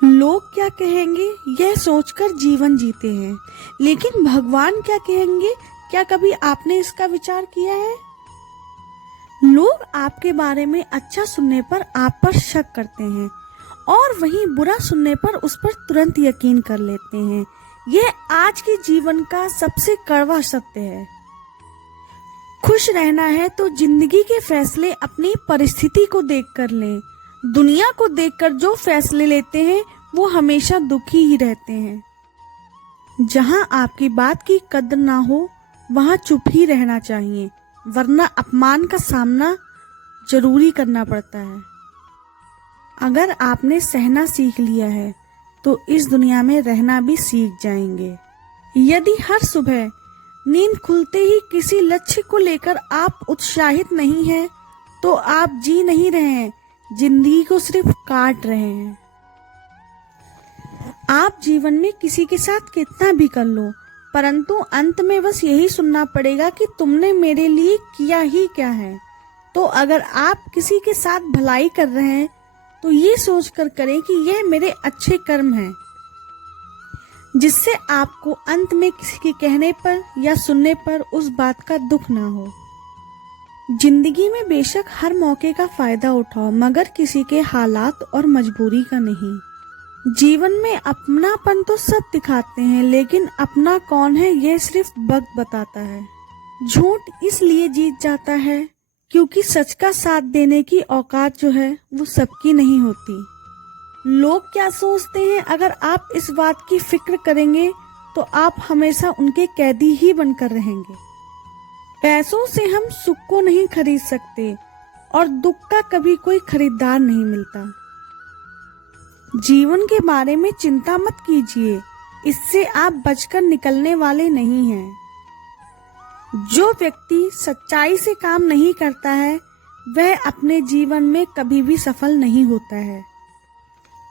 लोग क्या कहेंगे यह सोचकर जीवन जीते हैं, लेकिन भगवान क्या कहेंगे, क्या कभी आपने इसका विचार किया है? लोग आपके बारे में अच्छा सुनने पर आप पर शक करते हैं और वहीं बुरा सुनने पर उस पर तुरंत यकीन कर लेते हैं। यह आज के जीवन का सबसे कड़वा सत्य है। खुश रहना है तो जिंदगी के फैसले अपनी परिस्थिति को देखकर लें। दुनिया को देखकर जो फैसले लेते हैं वो हमेशा दुखी ही रहते हैं। जहां आपकी बात की कद्र ना हो वहां चुप ही रहना चाहिए, वरना अपमान का सामना जरूरी करना पड़ता है। अगर आपने सहना सीख लिया है तो इस दुनिया में रहना भी सीख जाएंगे। यदि हर सुबह नींद खुलते ही किसी लक्ष्य को लेकर आप उत्साहित नहीं हैं, तो आप जी नहीं रहे हैं, जिंदगी को सिर्फ काट रहे हैं। आप जीवन में किसी के साथ कितना भी कर लो, परंतु अंत में बस यही सुनना पड़ेगा कि तुमने मेरे लिए किया ही क्या है। तो अगर आप किसी के साथ भलाई कर रहे हैं तो ये सोचकर करें कि यह मेरे अच्छे कर्म हैं, जिससे आपको अंत में किसी के कहने पर या सुनने पर उस बात का दुख ना हो। जिंदगी में बेशक हर मौके का फायदा उठाओ, मगर किसी के हालात और मजबूरी का नहीं। जीवन में अपनापन तो सब दिखाते हैं, लेकिन अपना कौन है यह सिर्फ वक्त बताता है। झूठ इसलिए जीत जाता है क्योंकि सच का साथ देने की औकात जो है वो सबकी नहीं होती। लोग क्या सोचते हैं, अगर आप इस बात की फिक्र करेंगे तो आप हमेशा उनके कैदी ही बनकर रहेंगे। पैसों से हम सुख को नहीं खरीद सकते और दुख का कभी कोई खरीदार नहीं मिलता। जीवन के बारे में चिंता मत कीजिए, इससे आप बचकर निकलने वाले नहीं हैं। जो व्यक्ति सच्चाई से काम नहीं करता है वह अपने जीवन में कभी भी सफल नहीं होता है।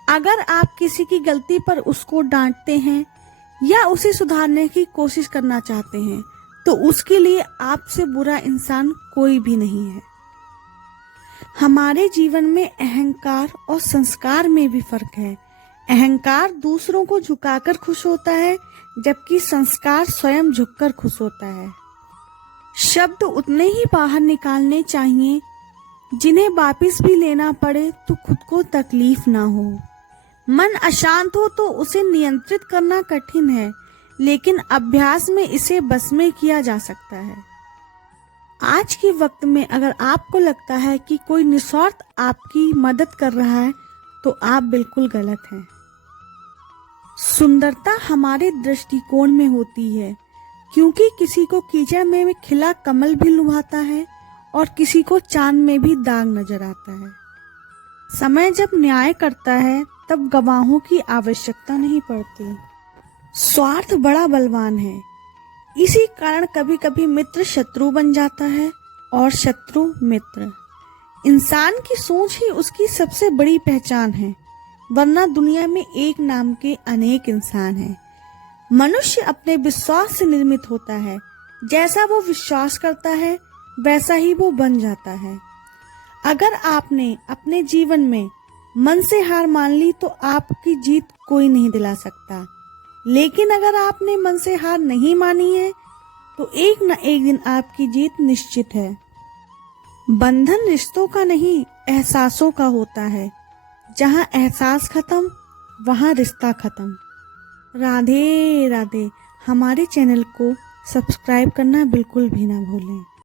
अगर आप किसी की गलती पर उसको डांटते हैं या उसे सुधारने की कोशिश करना चाहते हैं तो उसके लिए आपसे बुरा इंसान कोई भी नहीं है। हमारे जीवन में अहंकार और संस्कार में भी फर्क है। अहंकार दूसरों को झुकाकर खुश होता है, जबकि संस्कार स्वयं झुककर खुश होता है। शब्द उतने ही बाहर निकालने चाहिए जिन्हें वापस भी लेना पड़े तो खुद को तकलीफ ना हो। मन अशांत हो तो उसे नियंत्रित करना कठिन है, लेकिन अभ्यास में इसे बस में किया जा सकता है। आज के वक्त में अगर आपको लगता है कि कोई निस्वार्थ आपकी मदद कर रहा है तो आप बिल्कुल गलत हैं। सुंदरता हमारे दृष्टिकोण में होती है, क्योंकि किसी को कीचड़ में खिला कमल भी लुभाता है और किसी को चांद में भी दाग नजर आता है। समय जब न्याय करता है तब गवाहों की आवश्यकता नहीं पड़ती। स्वार्थ बड़ा बलवान है, इसी कारण कभी कभी मित्र शत्रु बन जाता है और शत्रु मित्र। इंसान की सोच ही उसकी सबसे बड़ी पहचान है, वरना दुनिया में एक नाम के अनेक इंसान हैं। मनुष्य अपने विश्वास से निर्मित होता है, जैसा वो विश्वास करता है वैसा ही वो बन जाता है। अगर आपने अपने जीवन में मन से हार मान ली तो आपकी जीत कोई नहीं दिला सकता, लेकिन अगर आपने मन से हार नहीं मानी है तो एक न एक दिन आपकी जीत निश्चित है। बंधन रिश्तों का नहीं एहसासों का होता है। जहाँ एहसास खत्म वहाँ रिश्ता खत्म। राधे राधे। हमारे चैनल को सब्सक्राइब करना बिल्कुल भी ना भूलें।